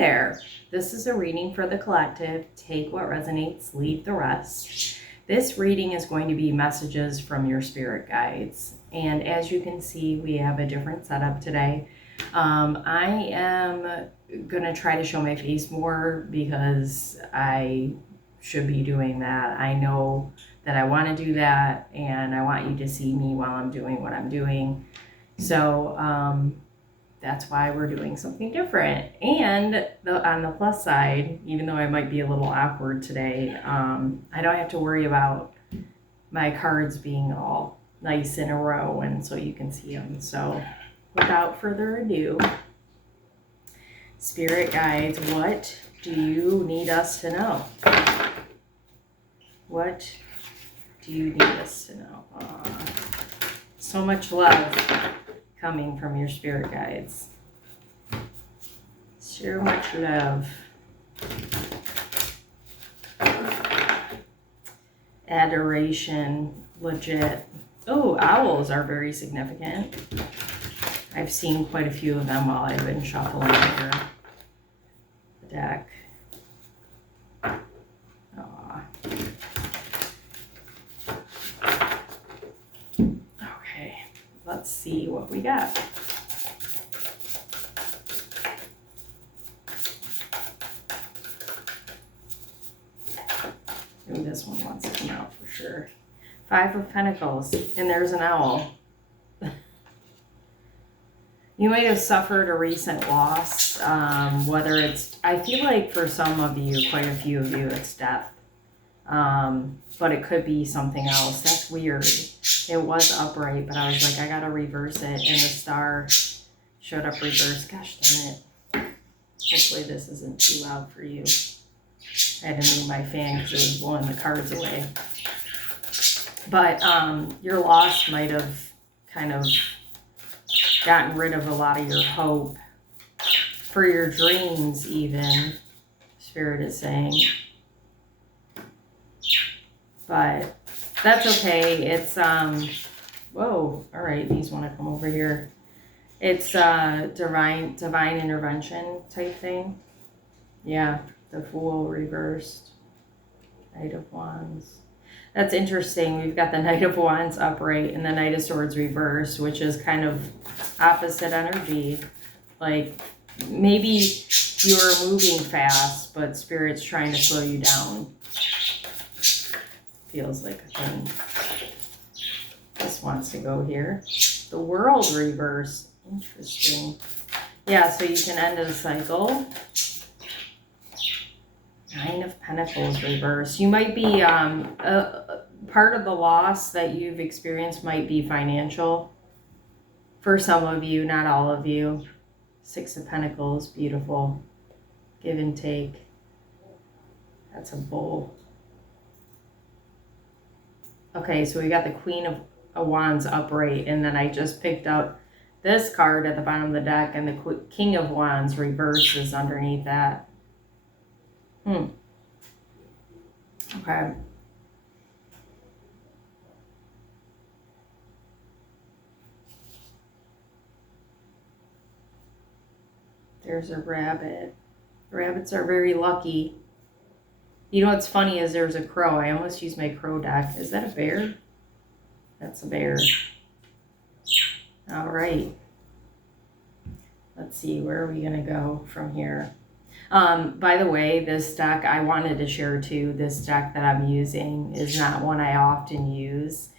there. This is a reading for the collective. Take what resonates, leave the rest. This reading is going to be messages from your spirit guides. And as you can see, we have a different setup today. I am going to try to show my face more because I should be doing that. I know that I want to do that, and I want you to see me while I'm doing what I'm doing. So that's why we're doing something different. And on the plus side, even though I might be a little awkward today, I don't have to worry about my cards being all nice in a row and so you can see them. So without further ado, spirit guides, what do you need us to know? What do you need us to know? So much love coming from your spirit guides. So much love. Adoration, legit. Oh, owls are very significant. I've seen quite a few of them while I've been shuffling here. The deck. Aww. Okay, let's see what we got. Ooh, this one wants to come out for sure. 5 of Pentacles, and there's an owl. You might have suffered a recent loss, whether it's, I feel like for some of you, quite a few of you, it's death. But it could be something else. That's weird. It was upright, but I was like, I gotta reverse it, and the star showed up reversed. Gosh darn it. Hopefully this isn't too loud for you. I had to move my fan because it was blowing the cards away. But your loss might have kind of gotten rid of a lot of your hope for your dreams even, Spirit is saying. But that's okay. It's, whoa, all right, these want to come over here. It's divine intervention type thing. Yeah, the Fool reversed. Knight of Wands. That's interesting. We've got the Knight of Wands upright and the Knight of Swords reversed, which is kind of opposite energy. Like maybe you're moving fast, but Spirit's trying to slow you down. Feels like a thing. This wants to go here. The World reversed. Interesting. Yeah, so you can end a cycle. 9 of Pentacles reversed. You might be, part of the loss that you've experienced might be financial. For some of you, not all of you. 6 of Pentacles, beautiful. Give and take. That's a bull. Okay, so we got the Queen of Wands upright, and then I just picked up this card at the bottom of the deck, and the King of Wands reversed is underneath that. Okay. There's a rabbit. Rabbits are very lucky. You know what's funny is there's a crow. I almost used my crow deck. Is that a bear? That's a bear. All right. Let's see, where are we going to go from here? By the way, this deck, I wanted to share too, this deck that I'm using is not one I often use.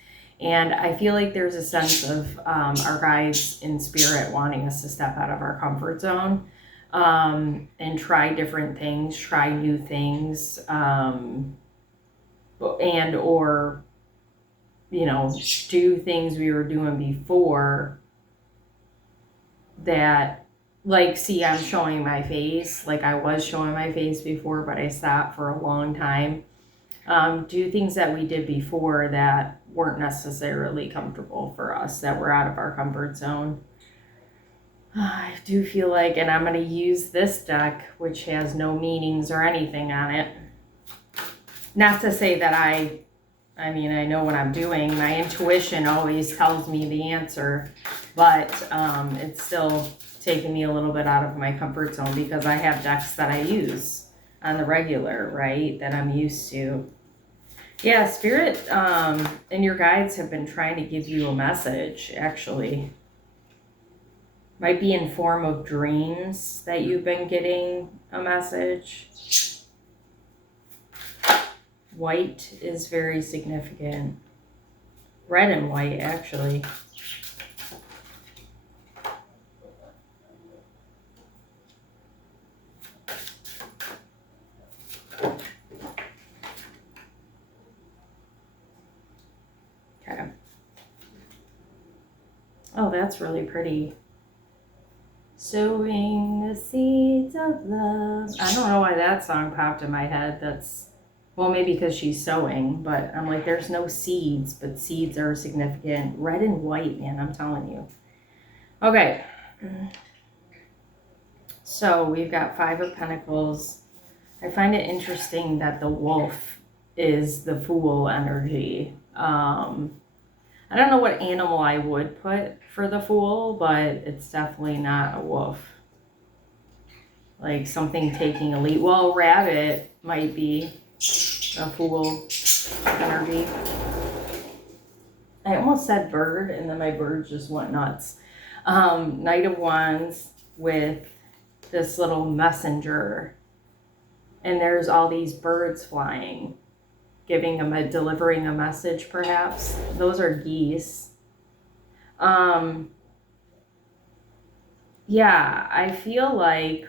And I feel like there's a sense of our guides in spirit wanting us to step out of our comfort zone and try different things, try new things, and or, you know, do things we were doing before that. Like, see, I'm showing my face. Like, I was showing my face before, but I stopped for a long time. Do things that we did before that weren't necessarily comfortable for us, that were out of our comfort zone. I do feel like, and I'm going to use this deck, which has no meanings or anything on it. Not to say that I mean, I know what I'm doing. My intuition always tells me the answer, but it's still taking me a little bit out of my comfort zone because I have decks that I use on the regular, right? That I'm used to. Yeah, Spirit and your guides have been trying to give you a message, actually. Might be in form of dreams that you've been getting a message. White is very significant. Red and white, actually. Okay. Oh, that's really pretty. Sowing the seeds of love. I don't know why that song popped in my head. That's, well, maybe because she's sewing, but I'm like, there's no seeds, but seeds are significant. Red and white, man, I'm telling you. Okay. So we've got Five of Pentacles. I find it interesting that the wolf is the Fool energy. I don't know what animal I would put for the Fool, but it's definitely not a wolf. Like something taking a lead. Well, rabbit might be a Fool energy. I almost said bird, and then my bird just went nuts. Knight of Wands with this little messenger. And there's all these birds flying, delivering a message, perhaps. Those are geese. Yeah, I feel like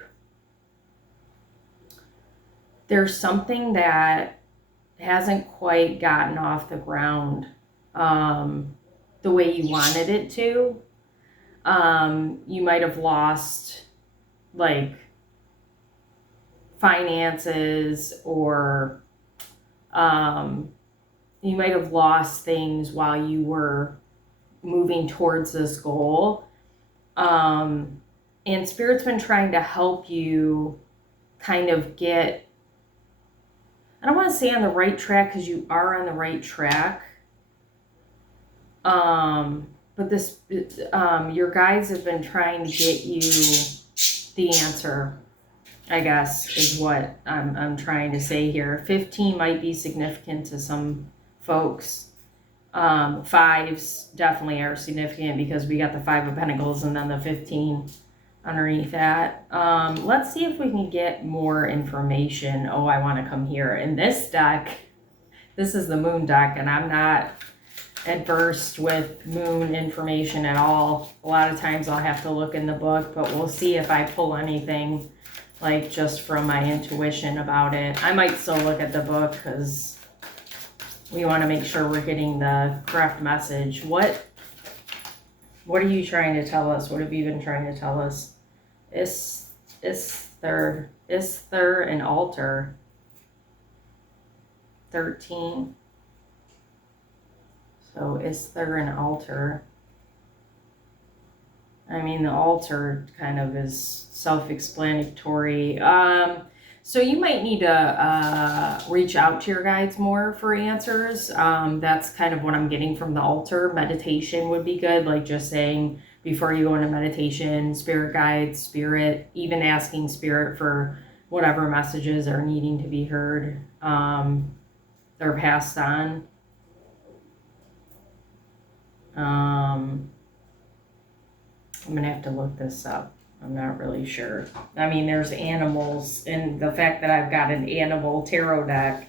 there's something that hasn't quite gotten off the ground the way you wanted it to. You might have lost, like, finances, or you might have lost things while you were moving towards this goal. And Spirit's been trying to help you kind of get, I don't want to say on the right track, because you are on the right track. But this, your guides have been trying to get you the answer, I guess, is what I'm trying to say here. 15 might be significant to some folks. Fives definitely are significant because we got the Five of Pentacles and then the 15 underneath that. Let's see if we can get more information. Oh, I want to come here. In this deck, this is the Moon deck, and I'm not adverse with moon information at all. A lot of times I'll have to look in the book, but we'll see if I pull anything like just from my intuition about it. I might still look at the book because we want to make sure we're getting the correct message. What are you trying to tell us? What have you been trying to tell us? Isthar and altar. 13. So Isthar and altar. I mean, the altar kind of is self-explanatory. So you might need to reach out to your guides more for answers. That's kind of what I'm getting from the altar. Meditation would be good, like just saying before you go into meditation, spirit guides, spirit, even asking spirit for whatever messages are needing to be heard or passed on. I'm going to have to look this up. I'm not really sure. I mean, there's animals, and the fact that I've got an animal tarot deck.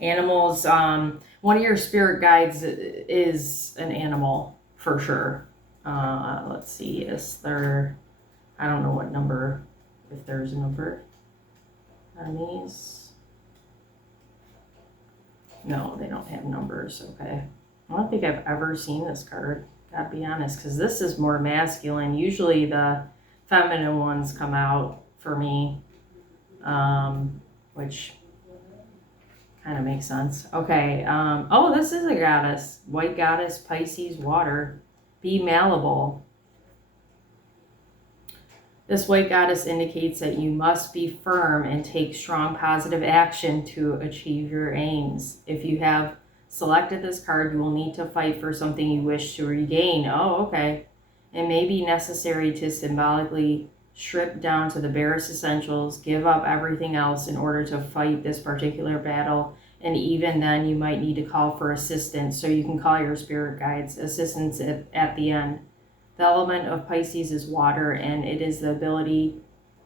Animals, one of your spirit guides is an animal, for sure. Let's see, is there, I don't know what number, if there's a number on these. No, they don't have numbers, okay. I don't think I've ever seen this card, gotta be honest, because this is more masculine. Usually the feminine ones come out for me, which kind of makes sense. Okay, oh, this is a goddess. White goddess, Pisces, water. Be malleable. This white goddess indicates that you must be firm and take strong positive action to achieve your aims. If you have selected this card, you will need to fight for something you wish to regain. Oh, okay. It may be necessary to symbolically strip down to the barest essentials, give up everything else in order to fight this particular battle. And even then, you might need to call for assistance. So you can call your spirit guides assistance at the end. The element of Pisces is water, and it is the ability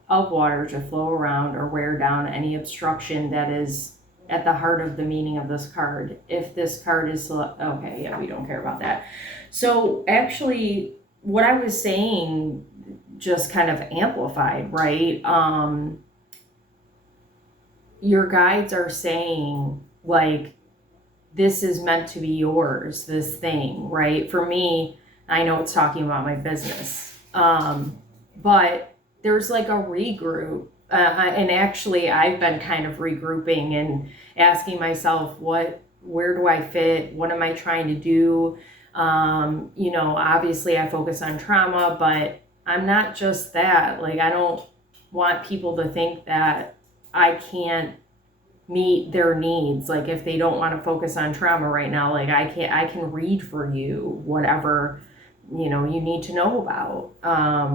of water to flow around or wear down any obstruction that is at the heart of the meaning of this card. If this card is, okay, yeah, we don't care about that. So actually, what I was saying just kind of amplified, right? Your guides are saying, like, this is meant to be yours, this thing, right? For me, I know it's talking about my business, but there's like a regroup. And actually, I've been kind of regrouping and asking myself, where do I fit? What am I trying to do? Obviously I focus on trauma, but I'm not just that. Like, I don't want people to think that I can't meet their needs. Like, if they don't want to focus on trauma right now, like, I can read for you whatever, you need to know about,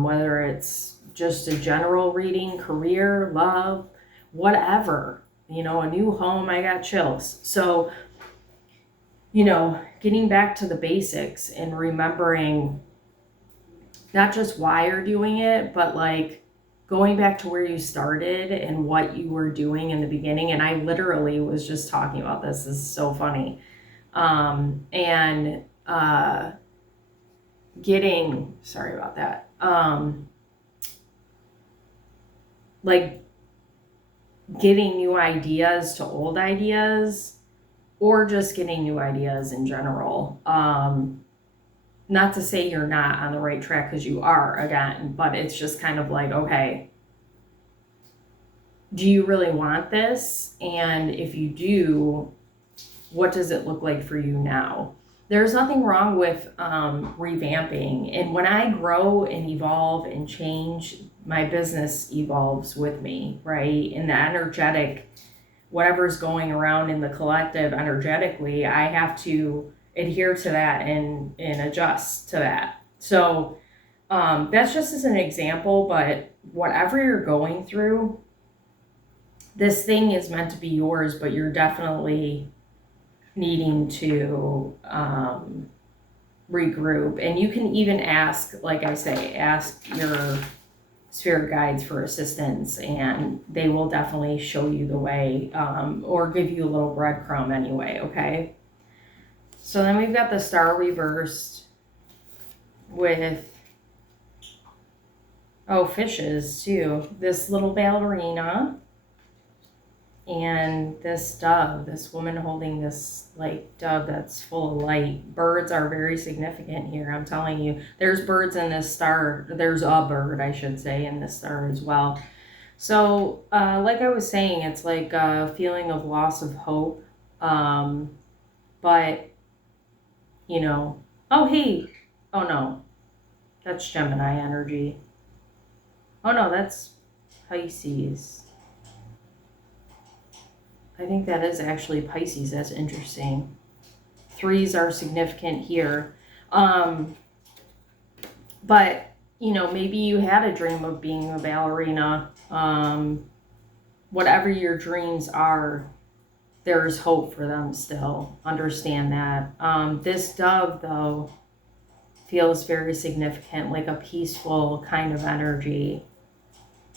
whether it's just a general reading, career, love, whatever, a new home. I got chills. So, getting back to the basics and remembering not just why you're doing it, but like going back to where you started and what you were doing in the beginning. And I literally was just talking about this. This is so funny. Sorry about that. Like getting new ideas to old ideas, or just getting new ideas in general. Not to say you're not on the right track, because you are, again, but it's just kind of like, okay, do you really want this? And if you do, what does it look like for you now? There's nothing wrong with revamping. And when I grow and evolve and change, my business evolves with me, right? And the energetic, whatever's going around in the collective energetically, I have to adhere to that and adjust to that. So that's just as an example, but whatever you're going through, this thing is meant to be yours, but you're definitely needing to regroup. And you can even ask, like I say, ask your spirit guides for assistance, and they will definitely show you the way, or give you a little breadcrumb anyway, okay? So then we've got the star reversed with, fishes too. This little ballerina and this dove, this woman holding this like dove that's full of light. Birds are very significant here, I'm telling you. There's birds in this star. There's a bird, I should say, in this star as well. So like I was saying, it's like a feeling of loss of hope. But, oh, hey, oh no, that's Gemini energy. Oh no, that's Pisces. I think that is actually Pisces. That's interesting. Threes are significant here. But, maybe you had a dream of being a ballerina. Whatever your dreams are, there's hope for them still. Understand that. This dove, though, feels very significant, like a peaceful kind of energy.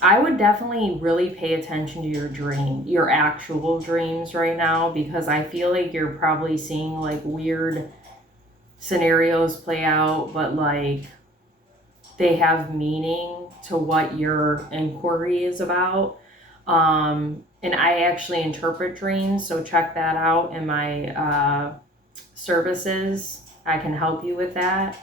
I would definitely really pay attention to your actual dreams right now, because I feel like you're probably seeing like weird scenarios play out, but like they have meaning to what your inquiry is about. And I actually interpret dreams, so check that out in my services. I can help you with that.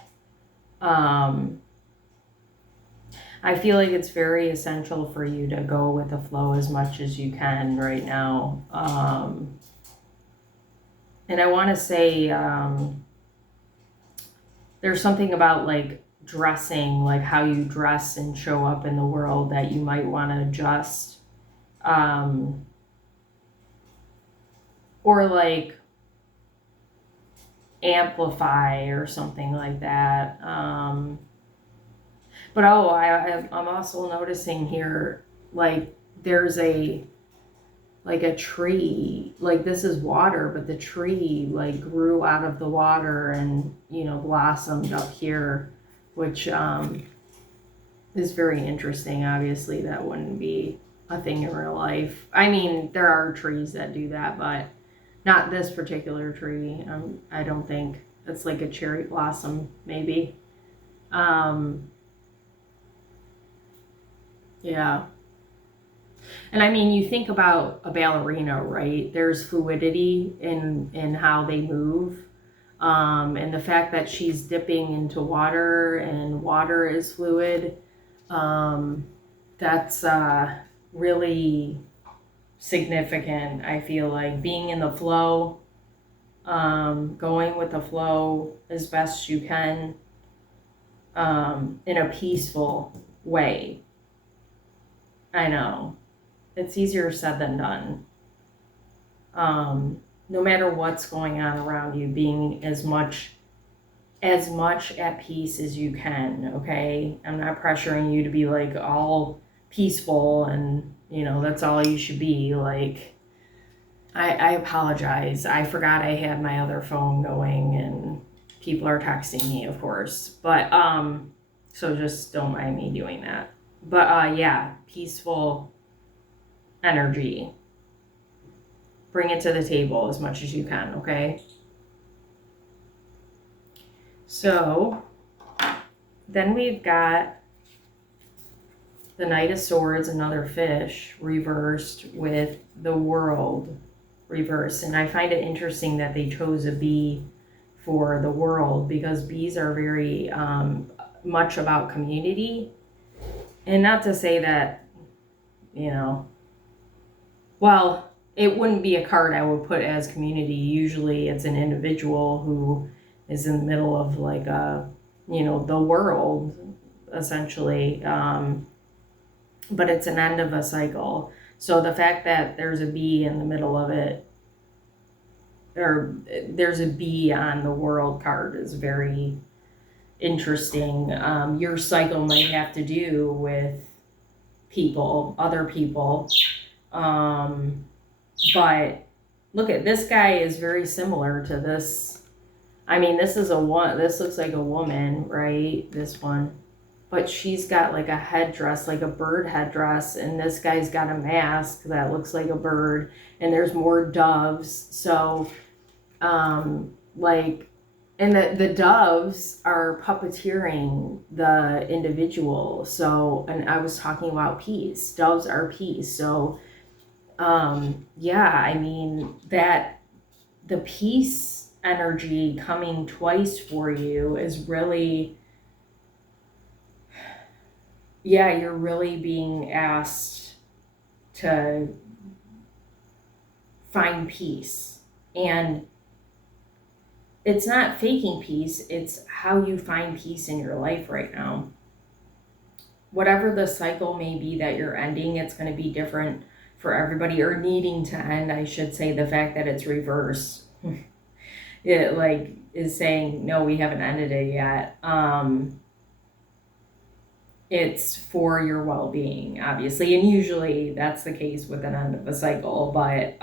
I feel like it's very essential for you to go with the flow as much as you can right now. And I want to say there's something about like dressing, like how you dress and show up in the world, that you might want to adjust. Or like amplify or something like that. But I'm also noticing here, like there's a tree, like this is water, but the tree like grew out of the water and blossomed up here, which is very interesting. Obviously, that wouldn't be a thing in real life. I mean, there are trees that do that, but not this particular tree. I don't think it's like a cherry blossom, maybe. Yeah. And I mean, you think about a ballerina, right? There's fluidity in how they move. And the fact that she's dipping into water and water is fluid, that's really significant. I feel like being in the flow, going with the flow as best you can, in a peaceful way. I know. It's easier said than done. No matter what's going on around you, being as much at peace as you can, okay? I'm not pressuring you to be like all peaceful and that's all you should be. Like, I apologize. I forgot I had my other phone going and people are texting me, of course. But so just don't mind me doing that. But yeah, peaceful energy. Bring it to the table as much as you can, okay? So then we've got the Knight of Swords, another fish, reversed with the World reversed. And I find it interesting that they chose a bee for the World, because bees are very much about community. And not to say that, well, it wouldn't be a card I would put as community. Usually it's an individual who is in the middle of like the world, essentially. But it's an end of a cycle. So the fact that there's a bee in the middle of it, or there's a bee on the World card, is very interesting. Your cycle might have to do with people, other people. But look at this guy is very similar to this. I mean, this looks like a woman, right? This one. But she's got like a headdress, like a bird headdress, and this guy's got a mask that looks like a bird, and there's more doves. So, like, and the doves are puppeteering the individual. So, and I was talking about peace. Doves are peace. So, yeah, I mean, that the peace energy coming twice for you is really, yeah, you're really being asked to find peace. And it's not faking peace, it's how you find peace in your life right now. Whatever the cycle may be that you're ending, it's going to be different for everybody, or needing to end, I should say. The fact that it's reverse, it like is saying, no, we haven't ended it yet. It's for your well-being, obviously, and usually that's the case with an end of a cycle, but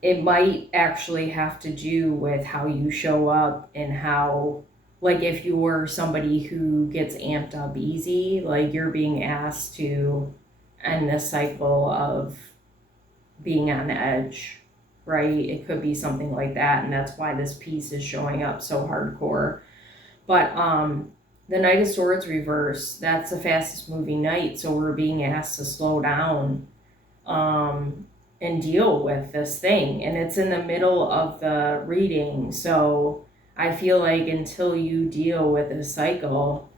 it might actually have to do with how you show up, and how, like, if you're somebody who gets amped up easy, like you're being asked to end this cycle of being on edge, right? It could be something like that, and that's why this piece is showing up so hardcore. But the Knight of Swords reverse, that's the fastest moving knight, so we're being asked to slow down and deal with this thing. And it's in the middle of the reading, so I feel like until you deal with this cycle,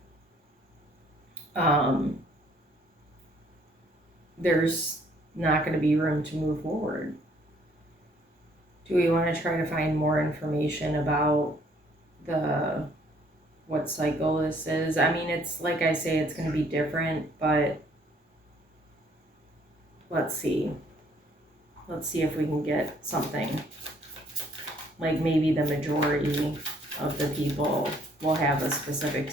there's not going to be room to move forward. Do we want to try to find more information about what cycle this is? I mean, it's like I say, it's going to be different, but let's see. Let's see if we can get something like maybe the majority of the people will have a specific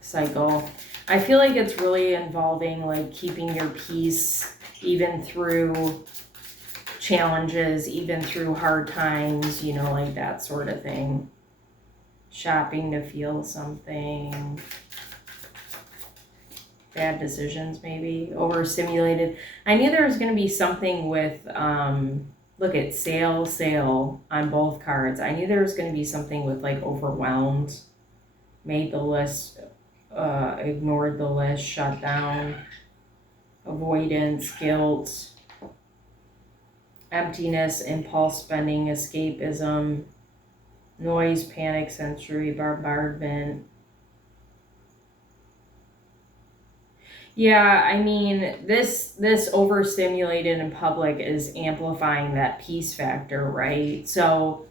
cycle. I feel like it's really involving like keeping your peace even through challenges, even through hard times, you know, like that sort of thing. Shopping to feel something. Bad decisions, maybe. Overstimulated. I knew there was going to be something with, look at sale on both cards. I knew there was going to be something with like overwhelmed, made the list, ignored the list, shut down, avoidance, guilt, emptiness, impulse spending, escapism, noise, panic, sensory bombardment. Yeah, I mean, this overstimulated in public is amplifying that peace factor, right? So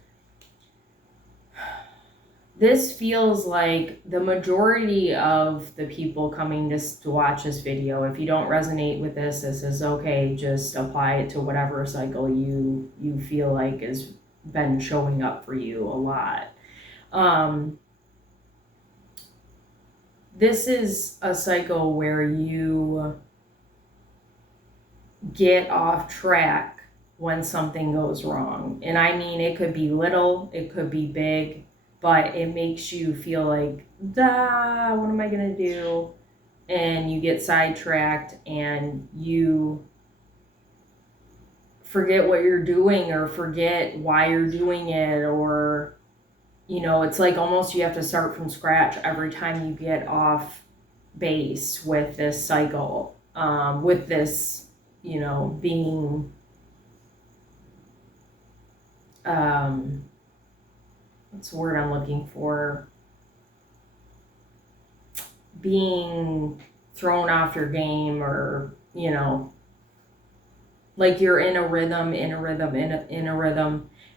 this feels like the majority of the people coming to watch this video, if you don't resonate with this is okay. Just apply it to whatever cycle you feel like has been showing up for you a lot. This is a cycle where you get off track when something goes wrong. And I mean, it could be little, it could be big, but it makes you feel like, what am I going to do? And you get sidetracked and you forget what you're doing or forget why you're doing it, or, you know, it's like almost you have to start from scratch every time you get off base with this cycle, with this, you know, being, what's the word I'm looking for? Being thrown off your game, or, you know, like you're in a rhythm,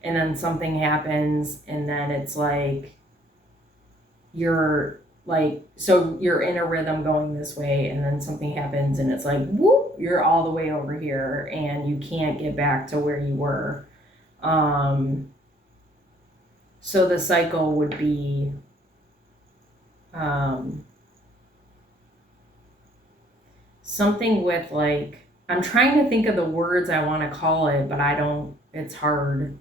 and then something happens, and then it's like you're like, so you're in a rhythm going this way, and then something happens and it's like, whoop, you're all the way over here and you can't get back to where you were. So the cycle would be, something with like, I'm trying to think of the words I want to call it, but I don't, it's hard.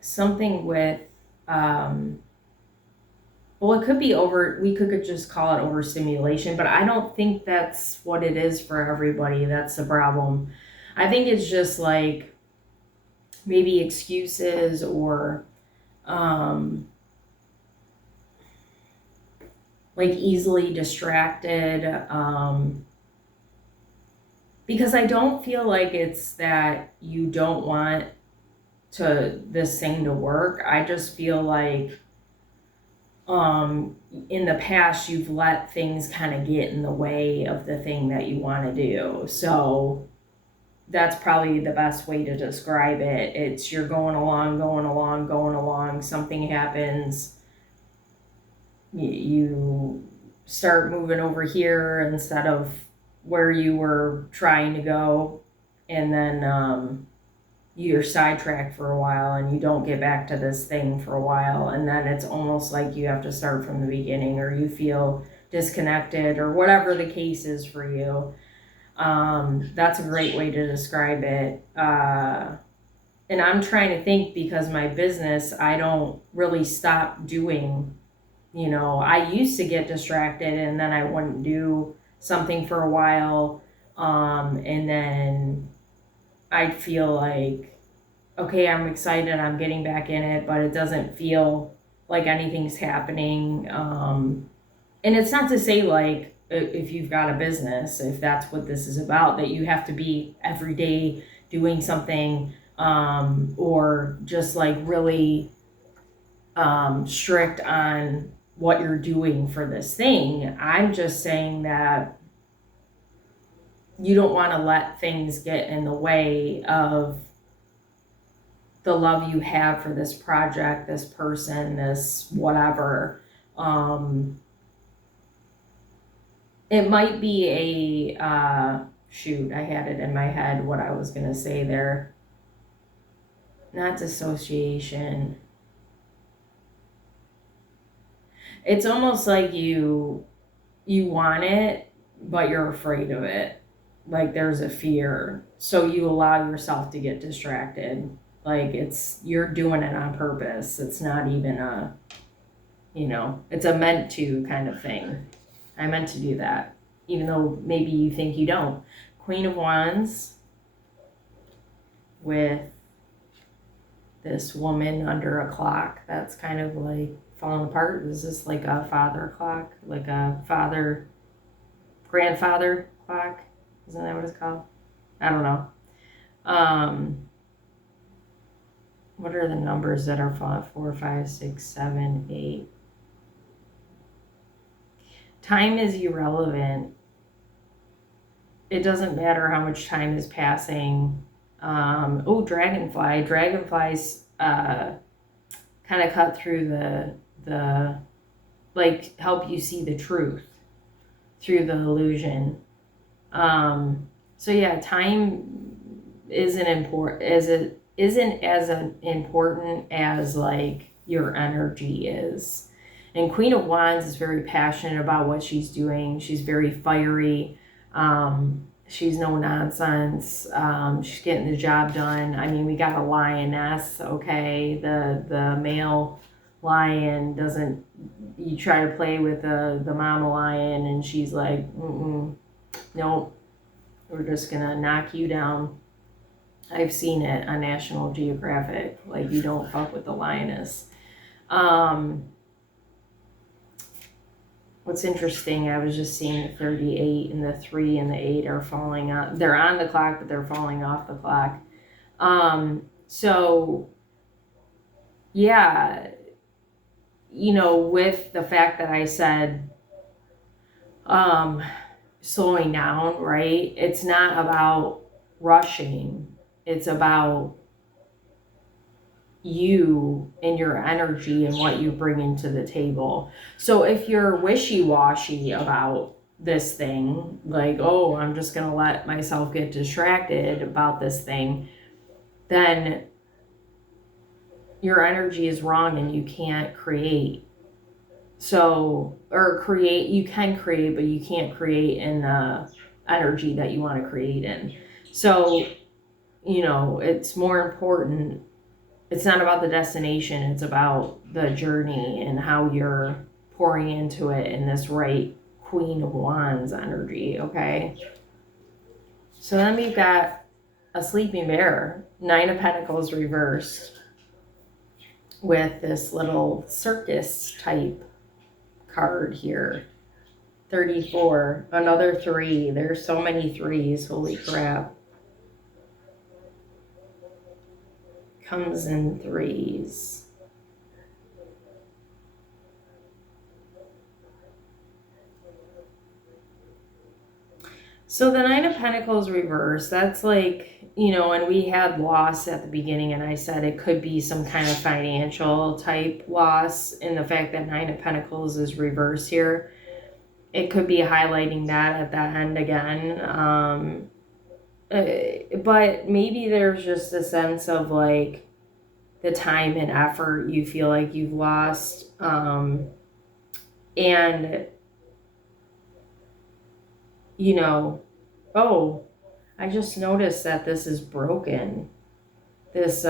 Something with, well, it could be we could just call it overstimulation, but I don't think that's what it is for everybody. That's the problem. I think it's just like maybe excuses, or like easily distracted, because I don't feel like it's that you don't want this thing to work. I just feel like in the past you've let things kind of get in the way of the thing that you want to do. So that's probably the best way to describe it. It's you're going along, something happens, you start moving over here instead of where you were trying to go, and then you're sidetracked for a while and you don't get back to this thing for a while, and then it's almost like you have to start from the beginning, or you feel disconnected, or whatever the case is for you. That's a great way to describe it. And I'm trying to think, because my business, I don't really stop doing, you know, I used to get distracted and then I wouldn't do something for a while, and then I'd feel like, okay, I'm excited, I'm getting back in it, but it doesn't feel like anything's happening. And it's not to say like, if you've got a business, if that's what this is about, that you have to be every day doing something, or just like really strict on what you're doing for this thing. I'm just saying that you don't want to let things get in the way of the love you have for this project, this person, this whatever. It might be shoot, I had it in my head what I was going to say there. Not dissociation. It's almost like you want it, but you're afraid of it. Like there's a fear. So you allow yourself to get distracted. Like you're doing it on purpose. It's not even a, it's a meant to kind of thing. I meant to do that, even though maybe you think you don't. Queen of Wands with this woman under a clock that's kind of like falling apart. Is this like a father clock? Like a grandfather clock? Isn't that what it's called? I don't know. What are the numbers that are 4, 5, 6, 7, 8? Time is irrelevant. It doesn't matter how much time is passing. Dragonfly. Dragonflies kind of cut through the like help you see the truth through the illusion. So yeah, time isn't as important as like your energy is. And Queen of Wands is very passionate about what she's doing. She's very fiery. She's no nonsense. She's getting the job done. I mean, we got a lioness, okay? The male lion doesn't, you try to play with the mama lion and she's like, nope, we're just gonna knock you down. I've seen it on National Geographic. Like, you don't fuck with the lioness. What's interesting, I was just seeing the 38 and the 3 and the 8 are falling on. They're on the clock, but they're falling off the clock. So, yeah, with the fact that I said slowing down, right? It's not about rushing. It's about you and your energy and what you bring into the table. So if you're wishy-washy about this thing, like, oh, I'm just going to let myself get distracted about this thing, then your energy is wrong and you can't create. You can create, but you can't create in the energy that you want to create in. So, it's more important. It's not about the destination. It's about the journey and how you're pouring into it in this right Queen of Wands energy, okay? So then we've got a sleeping bear, 9 of Pentacles reversed with this little circus type card here. 34, another 3. There's so many 3s, holy crap. Comes in 3s. So the 9 of Pentacles reverse, that's like, and we had loss at the beginning, and I said it could be some kind of financial type loss, in the fact that 9 of Pentacles is reversed here. It could be highlighting that at the end again. But maybe there's just a sense of like the time and effort you feel like you've lost. And, I just noticed that this is broken. This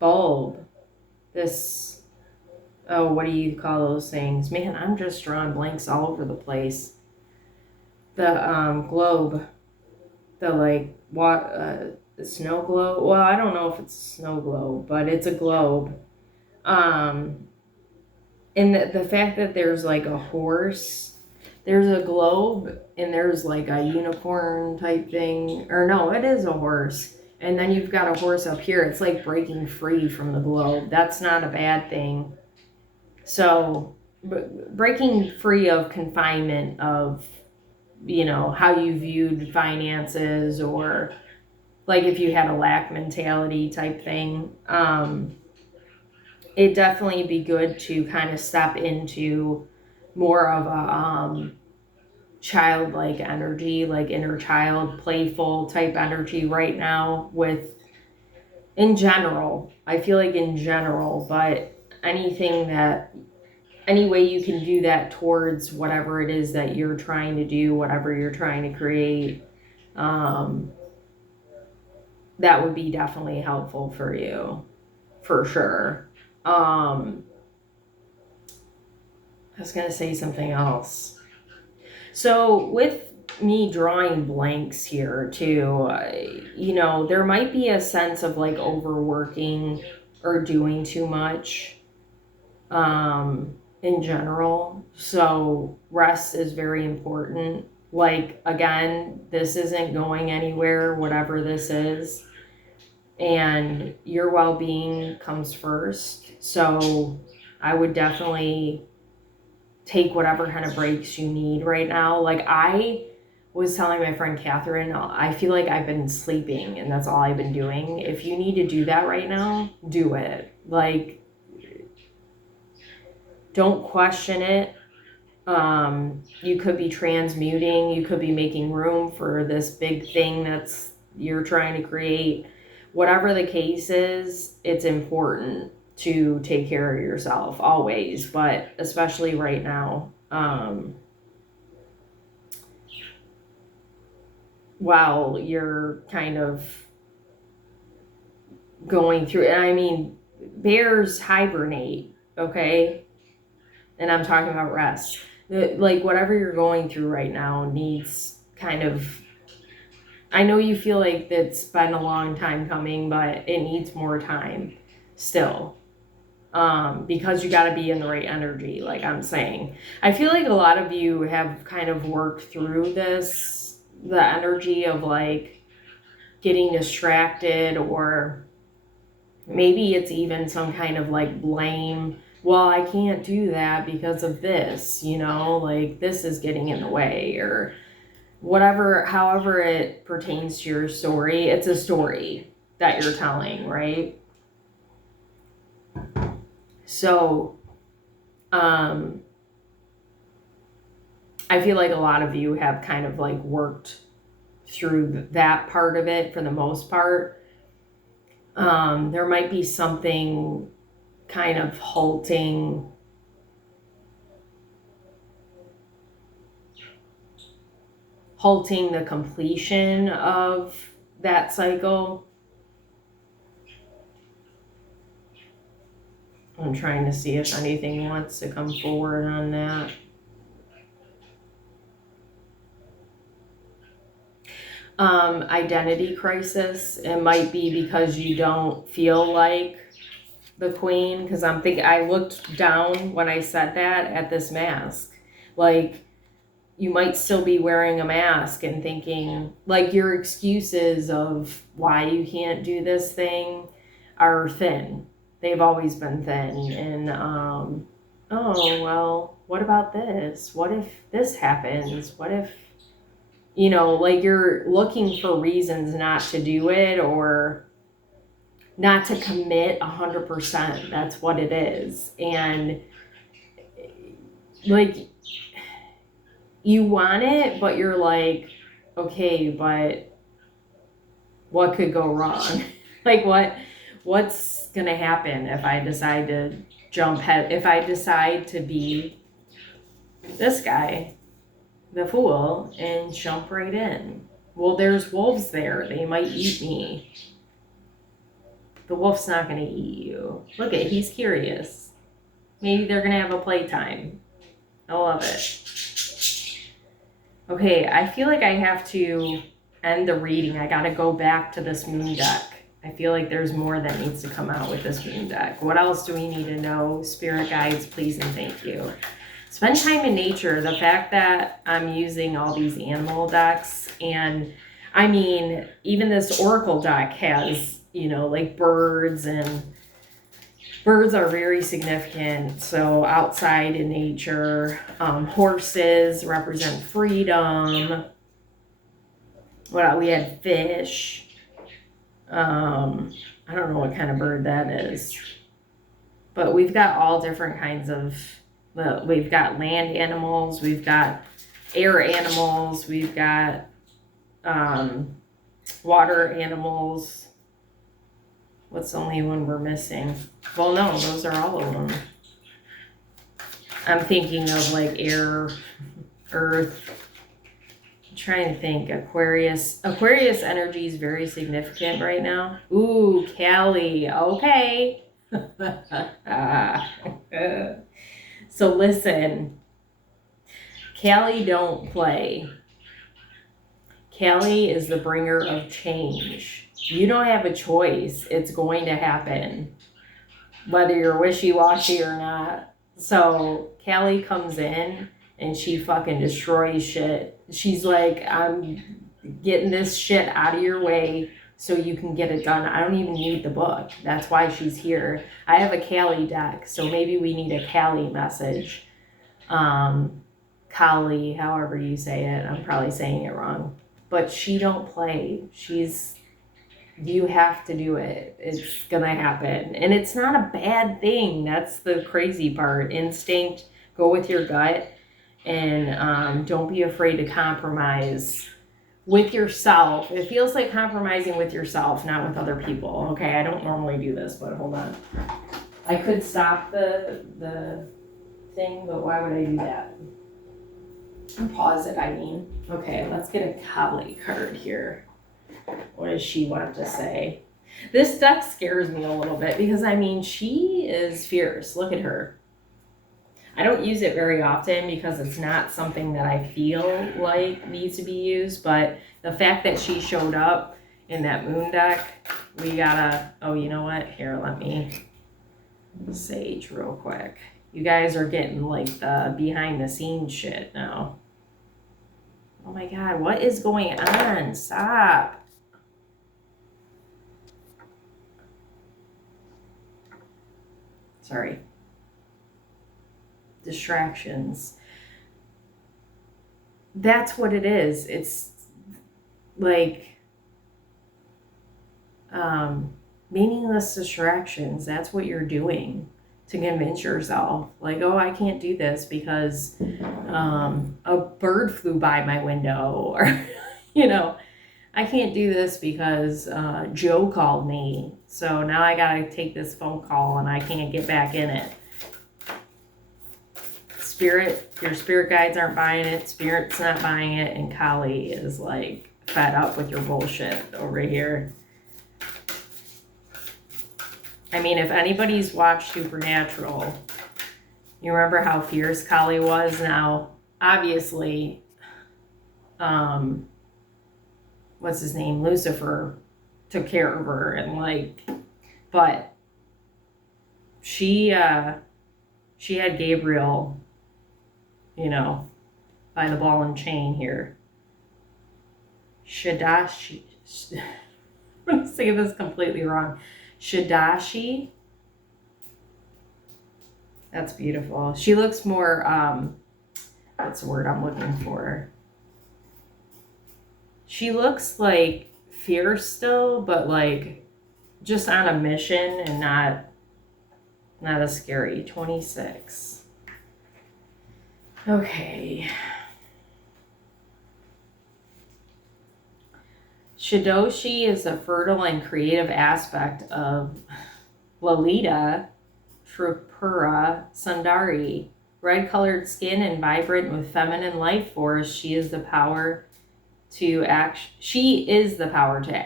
bulb. This, what do you call those things? Man, I'm just drawing blanks all over the place. The globe. The snow globe. Well, I don't know if it's a snow globe, but it's a globe. And the fact that there's like a horse, there's a globe, and there's like a unicorn type thing. Or no, it is a horse. And then you've got a horse up here. It's like breaking free from the globe. That's not a bad thing. So, breaking free of confinement of, how you viewed finances, or like if you had a lack mentality type thing. It'd definitely be good to kind of step into more of a childlike energy, like inner child, playful type energy right now in general. I feel like in general, but anything that any way you can do that towards whatever it is that you're trying to do, whatever you're trying to create, that would be definitely helpful for you, for sure. I was going to say something else. So with me drawing blanks here too, you know, there might be a sense of like overworking or doing too much in general. So rest is very important. Like, again, this isn't going anywhere, whatever this is. And your well-being comes first. So I would definitely take whatever kind of breaks you need right now. Like, I was telling my friend Catherine, I feel like I've been sleeping and that's all I've been doing. If you need to do that right now, do it. Like, don't question it. You could be transmuting, you could be making room for this big thing that's you're trying to create. Whatever the case is, it's important to take care of yourself always, but especially right now. While you're kind of going through, and I mean, bears hibernate, okay? And I'm talking about rest. Like, whatever you're going through right now needs kind of, I know you feel like it's been a long time coming, but it needs more time still. Because you got to be in the right energy, like I'm saying. I feel like a lot of you have kind of worked through this, the energy of like getting distracted, or maybe it's even some kind of like blame. Well, I can't do that because of this, you know, like this is getting in the way, or whatever, however it pertains to your story. It's a story that you're telling, right? So, I feel like a lot of you have kind of like worked through that part of it for the most part. There might be something kind of halting the completion of that cycle. I'm trying to see if anything wants to come forward on that. Identity crisis. It might be because you don't feel like the queen, because I'm thinking, I looked down when I said that at this mask. Like, you might still be wearing a mask and thinking, like, your excuses of why you can't do this thing are thin. They've always been thin. And, oh, well, what about this? What if this happens? What if, you know, like, you're looking for reasons not to do it, or not to commit 100%. That's what it is. And like, you want it, but you're like, okay, but what could go wrong? Like, what's gonna happen if I decide to jump head, if I decide to be this guy, the fool, and jump right in? Well, there's wolves there. They might eat me. The wolf's not going to eat you. Look at, he's curious. Maybe they're going to have a playtime. I love it. Okay, I feel like I have to end the reading. I got to go back to this moon deck. I feel like there's more that needs to come out with this moon deck. What else do we need to know? Spirit guides, please and thank you. Spend time in nature. The fact that I'm using all these animal decks, and I mean, even this oracle deck has, you know, like birds, and birds are very significant. So outside in nature, horses represent freedom. What we had fish. I don't know what kind of bird that is, but we've got all different kinds of. We've got land animals. We've got air animals. We've got water animals. What's the only one we're missing? Well, no, those are all of them. I'm thinking of like air, earth. I'm trying to think. Aquarius energy is very significant right now. Ooh, Cali. Okay. So listen, Cali don't play. Cali is the bringer of change. You don't have a choice. It's going to happen, whether you're wishy-washy or not. So Cali comes in and she fucking destroys shit. She's like, I'm getting this shit out of your way so you can get it done. I don't even need the book. That's why she's here. I have a Cali deck, so maybe we need a Cali message. Kali, however you say it. I'm probably saying it wrong. But she don't play. You have to do it. It's gonna happen. And it's not a bad thing. That's the crazy part. Instinct, go with your gut, and don't be afraid to compromise with yourself. It feels like compromising with yourself, not with other people. Okay, I don't normally do this, but hold on. I could stop the thing, but why would I do that? Pause it, I mean. Okay, let's get a Kali card here. What does she want to say? This deck scares me a little bit because, I mean, she is fierce. Look at her. I don't use it very often because it's not something that I feel like needs to be used, but the fact that she showed up in that moon deck, we gotta, oh, you know what? Here, let me sage real quick. You guys are getting like the behind the scenes shit now. Oh my God, what is going on? Stop. Sorry. Distractions. That's what it is. It's like meaningless distractions. That's what you're doing to convince yourself. Like, oh, I can't do this because a bird flew by my window, or, you know, I can't do this because Joe called me. So now I got to take this phone call and I can't get back in it. Your spirit guides aren't buying it. Spirit's not buying it. And Kali is like fed up with your bullshit over here. I mean, if anybody's watched Supernatural, you remember how fierce Kali was? Now, obviously, what's his name? Lucifer took care of her and like, but she had Gabriel, you know, by the ball and chain here. Shadashi. I'm going to say this completely wrong. Shadashi. That's beautiful. She looks more, what's the word I'm looking for? She looks like fierce still, but like just on a mission and not as scary. 26. Okay. Shidoshi is a fertile and creative aspect of Lalita Tripura Sundari. Red-colored skin and vibrant with feminine life force, she is the power to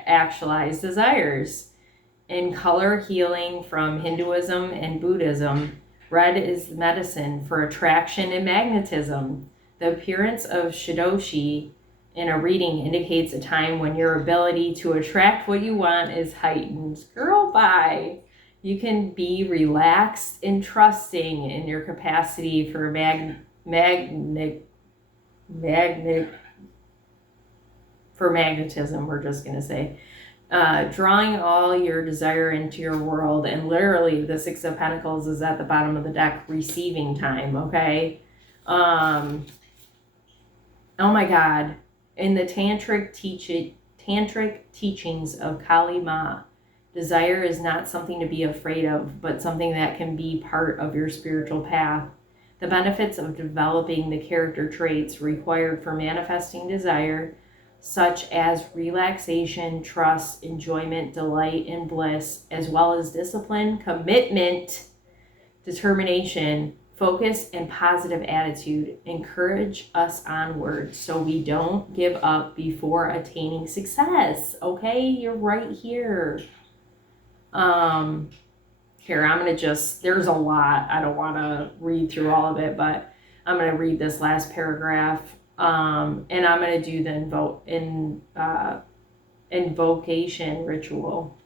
actualize desires. In color healing from Hinduism and Buddhism, red is medicine for attraction and magnetism. The appearance of Shidoshi in a reading indicates a time when your ability to attract what you want is heightened. Girl, bye. You can be relaxed and trusting in your capacity for magnetism, we're just going to say. Drawing all your desire into your world, and literally the Six of Pentacles is at the bottom of the deck, receiving time, okay? Oh my God. In the tantric teachings of Kali Ma, desire is not something to be afraid of, but something that can be part of your spiritual path. The benefits of developing the character traits required for manifesting desire, such as relaxation, trust, enjoyment, delight, and bliss, as well as discipline, commitment, determination, focus and positive attitude encourage us onward so we don't give up before attaining success. Okay, you're right here. Here, I'm going to there's a lot. I don't want to read through all of it, but I'm going to read this last paragraph. And I'm going to do the invocation ritual.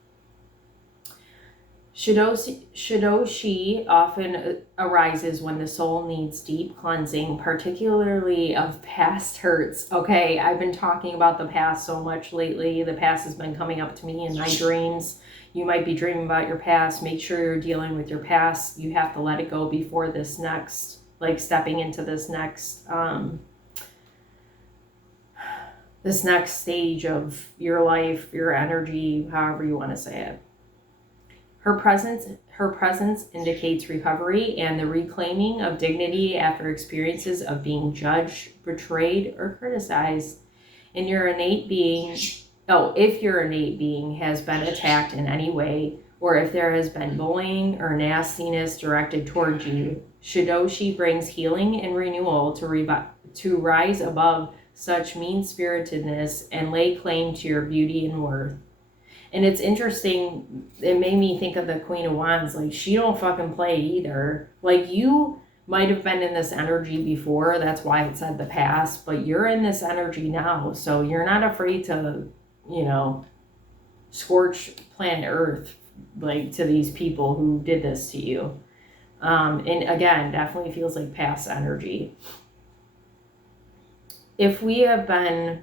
Shidoshi often arises when the soul needs deep cleansing, particularly of past hurts. Okay, I've been talking about the past so much lately. The past has been coming up to me in my dreams. You might be dreaming about your past. Make sure you're dealing with your past. You have to let it go before this next, stepping into this next stage of your life, your energy, however you want to say it. Her presence indicates recovery and the reclaiming of dignity after experiences of being judged, betrayed, or criticized. And if your innate being has been attacked in any way, or if there has been bullying or nastiness directed towards you, Shidoshi brings healing and renewal to rise above such mean-spiritedness and lay claim to your beauty and worth. And it's interesting, it made me think of the Queen of Wands. She don't fucking play either. You might have been in this energy before, that's why it said the past, but you're in this energy now, so you're not afraid to, scorch planet Earth, to these people who did this to you. And again, definitely feels like past energy. If we have been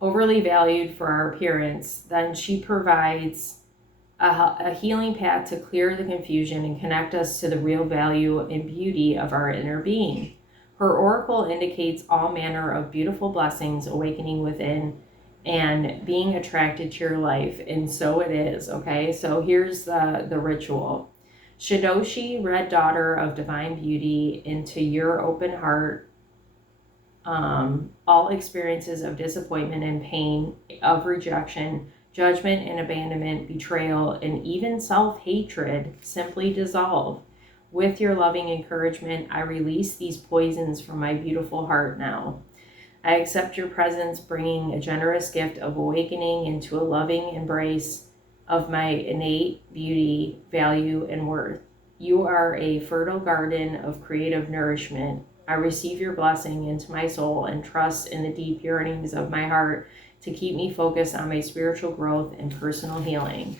overly valued for our appearance, then she provides a healing path to clear the confusion and connect us to the real value and beauty of our inner being. Her oracle indicates all manner of beautiful blessings awakening within and being attracted to your life, and so it is. Okay, so here's the ritual. Shidoshi, red daughter of divine beauty, into your open heart, all experiences of disappointment and pain, of rejection, judgment and abandonment, betrayal, and even self-hatred simply dissolve. With your loving encouragement, I release these poisons from my beautiful heart now. I accept your presence, bringing a generous gift of awakening into a loving embrace of my innate beauty, value, and worth. You are a fertile garden of creative nourishment. I receive your blessing into my soul and trust in the deep yearnings of my heart to keep me focused on my spiritual growth and personal healing.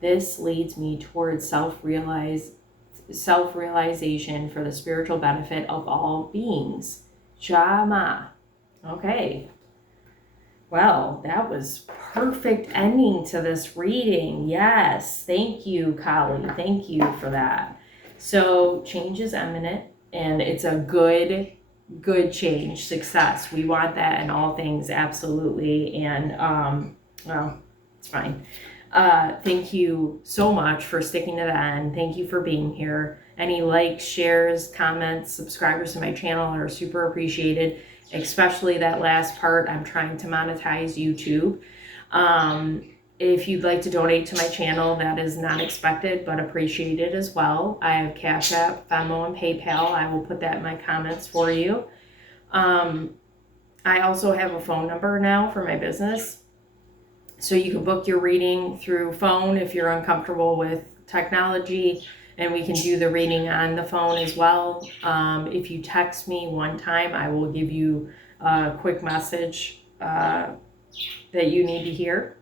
This leads me towards self-realization for the spiritual benefit of all beings. Jama. Okay. Well, that was perfect ending to this reading. Yes. Thank you, Kali. Thank you for that. So change is imminent. And it's a good change, success. We want that in all things, absolutely. And, it's fine. Thank you so much for sticking to the end. Thank you for being here. Any likes, shares, comments, subscribers to my channel are super appreciated, especially that last part. I'm trying to monetize YouTube. If you'd like to donate to my channel, that is not expected, but appreciated as well. I have Cash App, Venmo, and PayPal. I will put that in my comments for you. I also have a phone number now for my business. So you can book your reading through phone if you're uncomfortable with technology, and we can do the reading on the phone as well. If you text me one time, I will give you a quick message that you need to hear.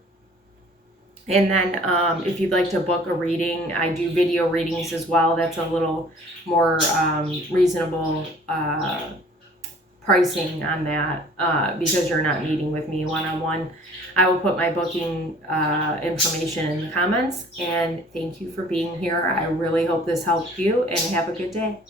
And then if you'd like to book a reading, I do video readings as well. That's a little more reasonable pricing on that because you're not meeting with me one-on-one. I will put my booking information in the comments. And thank you for being here. I really hope this helped you, and have a good day.